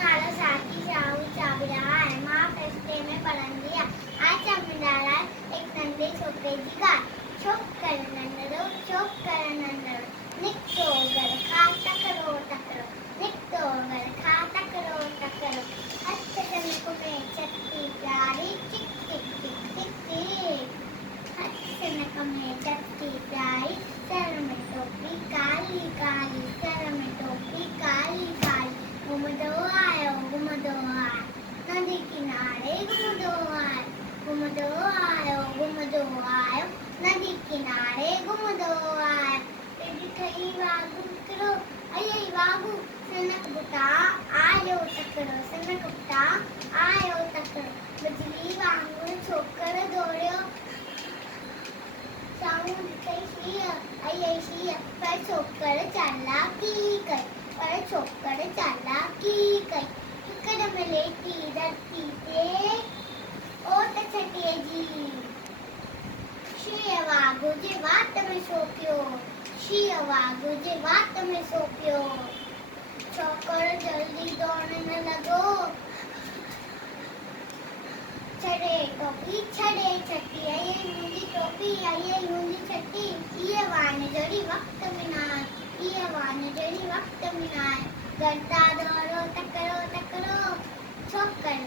नालो साथी साहू चाबी रहा है। माँ रस्ते में बुलंदियाँ आज चमड़ा एक नंढे छोकरे जी गाय। छोक कर नंढड़ो निकतो घर खा टकरो टकरो निकतो घर खा टकरो टकरो हस्त कनक में चटकी प्यारी टिक टिक टिक टिक टिक हस्त कनक में चटकी प्यारी सर में टोपी काली काली सर में टोपी काली काली घुमदो आयो नदी किनारे घुमदो आयो नदी किनारे घुमदो आयो ठही वागू करो अये वागू सनक बुटा आयो टकरो सनक बुटा आयो टकरो बिजली वांगुरु छोकर दौड़ियो सामू दिखे शीय अये शीय पर छोकर चालाकी कई हिकड़ में लेटी धरती ते ओट छटिए जी शीय वागू जे वाट में सोपियो छोकर जल्दी दौड़ने लगो छड़े छट्टी अये मुंडी टोपी अये मुंडी छट्टी ये वाने जड़ी वक्त में ना करता दौड़ो टकरो छोकर